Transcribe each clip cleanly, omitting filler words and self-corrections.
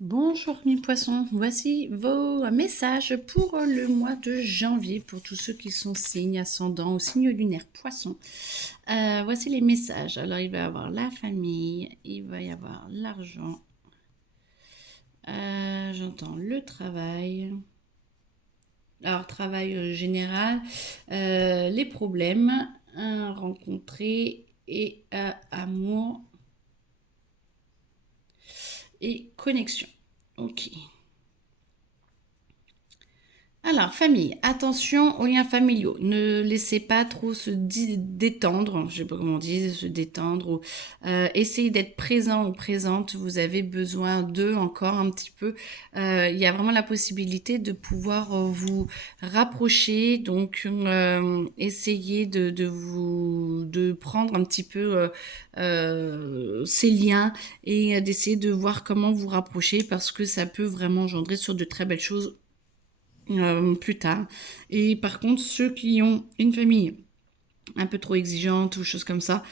Bonjour mes poissons, voici vos messages pour le mois de janvier pour tous ceux qui sont signes ascendant ou signe lunaire poisson. Voici les messages. Alors il va y avoir la famille, il va y avoir l'argent, j'entends le travail. Alors travail général, les problèmes rencontrés et amour et connexion. Ok. Alors, famille, attention aux liens familiaux. Ne laissez pas trop se détendre, je sais pas comment on dit, se détendre. Essayez d'être présent ou présente. Vous avez besoin d'eux encore un petit peu. Il y a vraiment la possibilité de pouvoir vous rapprocher. Donc, essayez de prendre un petit peu ces liens et d'essayer de voir comment vous rapprocher parce que ça peut vraiment engendrer sur de très belles choses plus tard. Et par contre, ceux qui ont une famille un peu trop exigeante ou choses comme ça,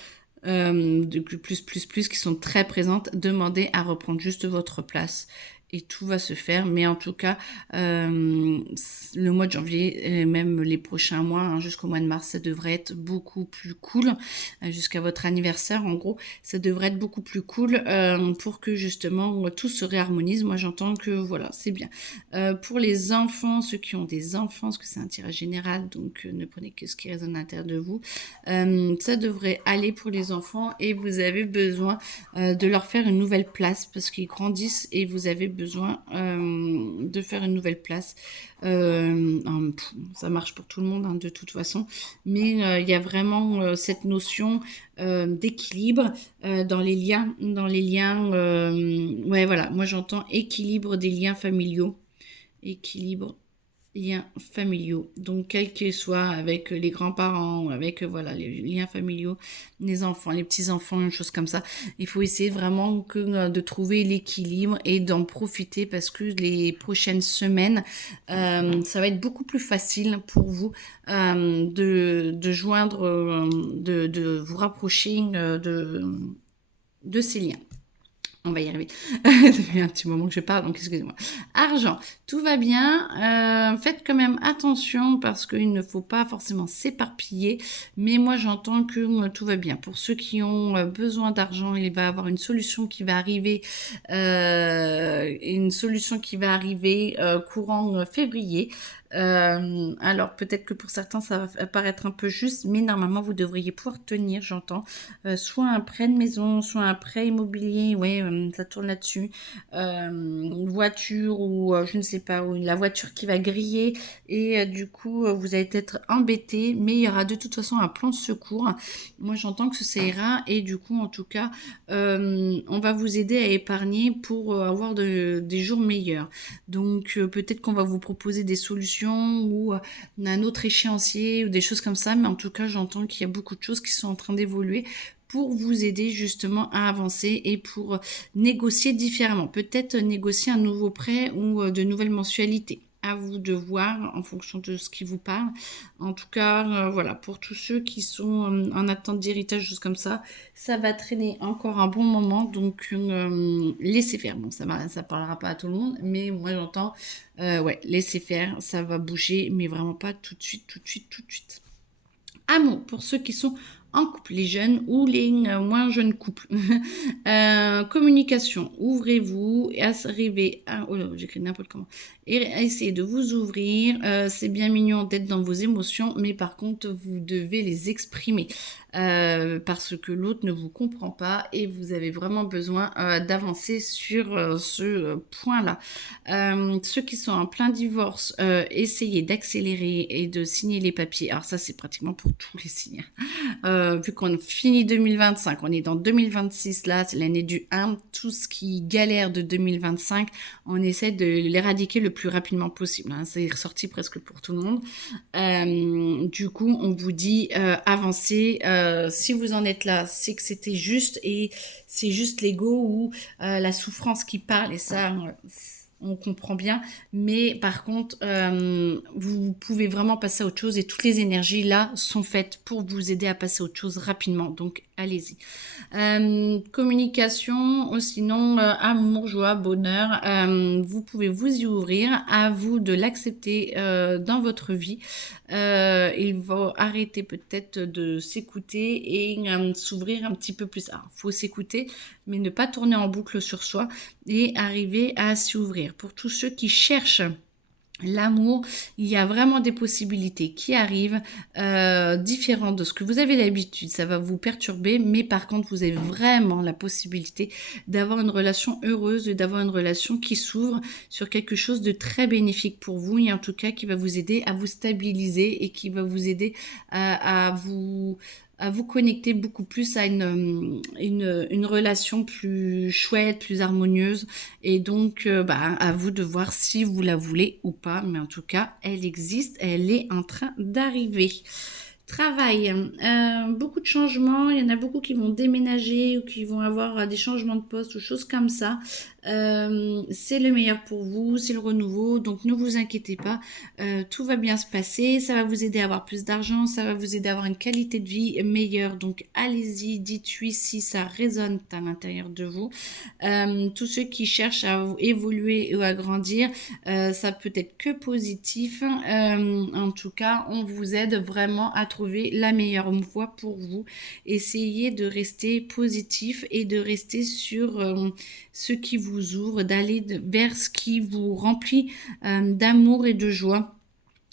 de plus, qui sont très présentes, demandez à reprendre juste votre place et tout va se faire. Mais en tout cas, le mois de janvier et même les prochains mois, jusqu'au mois de mars, ça devrait être beaucoup plus cool. Jusqu'à votre anniversaire, en gros, ça devrait être beaucoup plus cool pour que justement tout se réharmonise. Moi, j'entends que voilà, c'est bien. Pour les enfants, ceux qui ont des enfants, parce que c'est un tirage général, donc ne prenez que ce qui résonne à l'intérieur de vous. Ça devrait aller pour les enfants et vous avez besoin de leur faire une nouvelle place parce qu'ils grandissent et vous avez besoin de faire une nouvelle place. Ça marche pour tout le monde de toute façon, mais il y a vraiment cette notion d'équilibre dans les liens, ouais voilà, moi j'entends équilibre des liens familiaux, équilibre liens familiaux. Donc, quel qu'ils soient, avec les grands-parents, avec voilà les liens familiaux, les enfants, les petits-enfants, une chose comme ça. Il faut essayer vraiment de trouver l'équilibre et d'en profiter parce que les prochaines semaines, ça va être beaucoup plus facile pour vous de joindre, de vous rapprocher de ces liens. On va y arriver. Ça fait un petit moment que je parle, donc excusez-moi. Argent, tout va bien. Faites quand même attention parce qu'il ne faut pas forcément s'éparpiller. Mais moi, j'entends que tout va bien. Pour ceux qui ont besoin d'argent, il va y avoir une solution qui va arriver. Courant février. Alors peut-être que pour certains ça va paraître un peu juste, mais normalement vous devriez pouvoir tenir, j'entends, soit un prêt de maison, soit un prêt immobilier, ouais, ça tourne là-dessus, une voiture ou je ne sais pas, ou la voiture qui va griller et du coup vous allez être embêté, mais il y aura de toute façon un plan de secours. Moi j'entends que ça ira et du coup en tout cas on va vous aider à épargner pour avoir des jours meilleurs. Donc peut-être qu'on va vous proposer des solutions ou un autre échéancier ou des choses comme ça, mais en tout cas j'entends qu'il y a beaucoup de choses qui sont en train d'évoluer pour vous aider justement à avancer et pour négocier différemment. Peut-être négocier un nouveau prêt ou de nouvelles mensualités. À vous de voir en fonction de ce qui vous parle. En tout cas, voilà, pour tous ceux qui sont en attente d'héritage, choses comme ça va traîner encore un bon moment. Donc, laissez faire. Bon, ça parlera pas à tout le monde, mais moi j'entends, ouais, laissez faire, ça va bouger, mais vraiment pas tout de suite, tout de suite, tout de suite. Amour, pour ceux qui sont en couple, les jeunes ou les moins jeunes couples. Communication, ouvrez-vous et arrivez à... Oh là, j'écris n'importe comment. Et essayez de vous ouvrir. C'est bien mignon d'être dans vos émotions, mais par contre, vous devez les exprimer. Parce que l'autre ne vous comprend pas et vous avez vraiment besoin d'avancer sur ce point-là. Ceux qui sont en plein divorce, essayez d'accélérer et de signer les papiers. Alors ça, c'est pratiquement pour tous les signes. Vu qu'on finit 2025, on est dans 2026, là, c'est l'année du 1, tout ce qui galère de 2025, on essaie de l'éradiquer le plus rapidement possible. Hein. C'est ressorti presque pour tout le monde. Du coup, on vous dit avancez. Si vous en êtes là, c'est que c'était juste et c'est juste l'ego ou la souffrance qui parle et ça... on comprend bien, mais par contre, vous pouvez vraiment passer à autre chose et toutes les énergies là sont faites pour vous aider à passer à autre chose rapidement, donc allez-y. Communication, ou sinon amour, joie, bonheur, vous pouvez vous y ouvrir, à vous de l'accepter dans votre vie. Il va arrêter peut-être de s'écouter et s'ouvrir un petit peu plus. Alors, faut s'écouter, mais ne pas tourner en boucle sur soi et arriver à s'y ouvrir. Pour tous ceux qui cherchent l'amour, il y a vraiment des possibilités qui arrivent différentes de ce que vous avez l'habitude. Ça va vous perturber, mais par contre, vous avez vraiment la possibilité d'avoir une relation heureuse, d'avoir une relation qui s'ouvre sur quelque chose de très bénéfique pour vous et en tout cas qui va vous aider à vous stabiliser et qui va vous aider à vous connecter beaucoup plus à une relation plus chouette, plus harmonieuse. Et donc, à vous de voir si vous la voulez ou pas. Mais en tout cas, elle existe, elle est en train d'arriver. Travail, beaucoup de changements, il y en a beaucoup qui vont déménager ou qui vont avoir des changements de poste ou choses comme ça. C'est le meilleur pour vous, c'est le renouveau, donc ne vous inquiétez pas, tout va bien se passer, ça va vous aider à avoir plus d'argent, ça va vous aider à avoir une qualité de vie meilleure, donc allez-y, dites oui si ça résonne à l'intérieur de vous. Tous ceux qui cherchent à évoluer ou à grandir, ça peut être que positif. En tout cas, on vous aide vraiment à trouver la meilleure voie pour vous. Essayez de rester positif et de rester sur ce qui vous ouvre, d'aller vers ce qui vous remplit d'amour et de joie.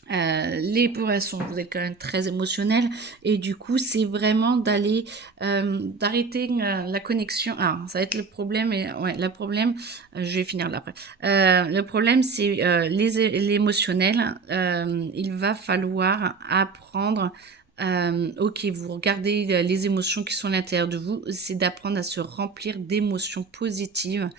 Les poissons, vous êtes quand même très émotionnel et du coup c'est vraiment d'arrêter la connexion. Ah, ça va être le problème et ouais, le problème, je vais finir là après. Le problème c'est l'émotionnel. Il va falloir apprendre. Ok, vous regardez les émotions qui sont à l'intérieur de vous, c'est d'apprendre à se remplir d'émotions positives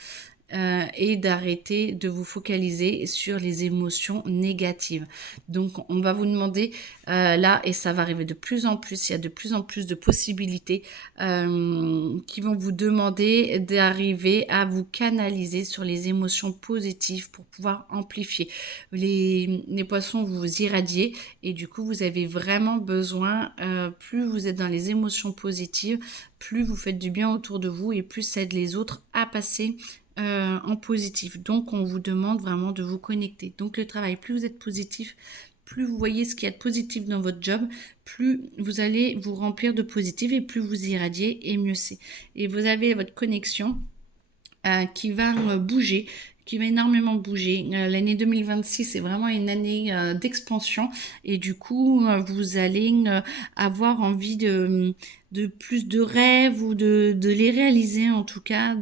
et d'arrêter de vous focaliser sur les émotions négatives. Donc, on va vous demander là, et ça va arriver de plus en plus, il y a de plus en plus de possibilités qui vont vous demander d'arriver à vous canaliser sur les émotions positives pour pouvoir amplifier. Les poissons, vous irradiez et du coup, vous avez vraiment besoin, plus vous êtes dans les émotions positives, plus vous faites du bien autour de vous et plus ça aide les autres à passer en positif. Donc, on vous demande vraiment de vous connecter. Donc, le travail, plus vous êtes positif, plus vous voyez ce qu'il y a de positif dans votre job, plus vous allez vous remplir de positif et plus vous irradiez et mieux c'est. Et vous avez votre connexion qui va bouger, qui va énormément bouger. L'année 2026 est vraiment une année d'expansion et du coup, vous allez avoir envie de plus de rêves ou de les réaliser en tout cas.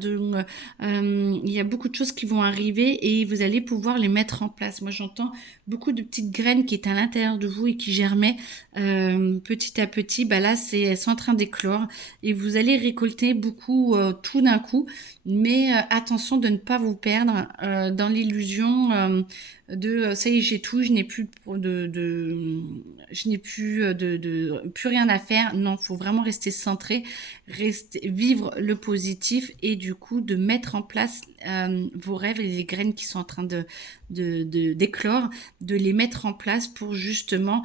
Il y a beaucoup de choses qui vont arriver et vous allez pouvoir les mettre en place. Moi, j'entends beaucoup de petites graines qui étaient à l'intérieur de vous et qui germaient petit à petit. Là, elles sont en train d'éclore et vous allez récolter beaucoup tout d'un coup. Mais attention de ne pas vous perdre dans l'illusion de ça y est, j'ai tout, je n'ai plus je n'ai plus rien à faire. Non, faut vraiment rester centré, vivre le positif et du coup de mettre en place vos rêves et les graines qui sont en train d'éclore, de les mettre en place pour justement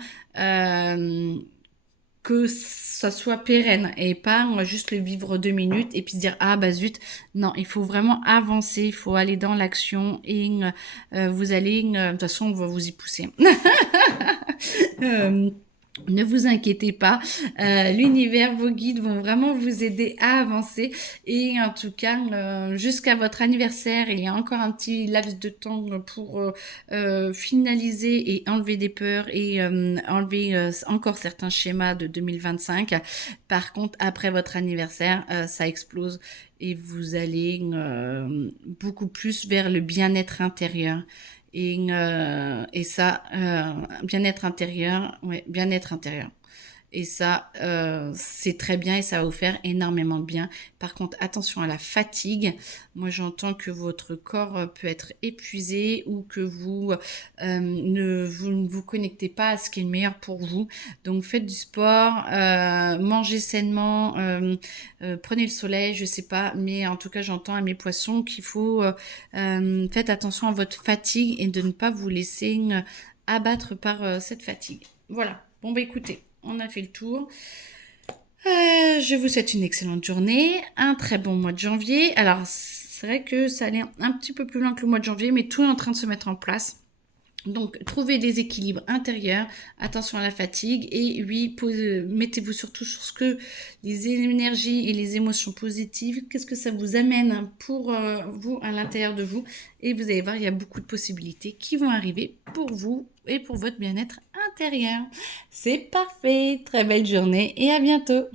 que ça soit pérenne et pas juste le vivre 2 minutes et puis se dire ah bah zut. Non, il faut vraiment avancer, il faut aller dans l'action et vous allez de toute façon on va vous y pousser. Ne vous inquiétez pas, l'univers, vos guides vont vraiment vous aider à avancer et en tout cas jusqu'à votre anniversaire, il y a encore un petit laps de temps pour finaliser et enlever des peurs et enlever encore certains schémas de 2025. Par contre, après votre anniversaire, ça explose et vous allez beaucoup plus vers le bien-être intérieur. Et ça, bien-être intérieur, ouais, bien-être intérieur. Et ça, c'est très bien et ça va vous faire énormément de bien. Par contre, attention à la fatigue. Moi, j'entends que votre corps peut être épuisé ou que vous ne vous connectez pas à ce qui est le meilleur pour vous. Donc, faites du sport, mangez sainement, prenez le soleil, je sais pas. Mais en tout cas, j'entends à mes poissons qu'il faut faites attention à votre fatigue et de ne pas vous laisser abattre par cette fatigue. Voilà. Bon, bah écoutez, on a fait le tour. Je vous souhaite une excellente journée, un très bon mois de janvier. Alors, c'est vrai que ça allait un petit peu plus loin que le mois de janvier, mais tout est en train de se mettre en place. Donc, trouvez des équilibres intérieurs, attention à la fatigue et oui, mettez-vous surtout sur ce que les énergies et les émotions positives, qu'est-ce que ça vous amène pour vous à l'intérieur de vous. Et vous allez voir, il y a beaucoup de possibilités qui vont arriver pour vous et pour votre bien-être intérieur. C'est parfait, très belle journée et à bientôt.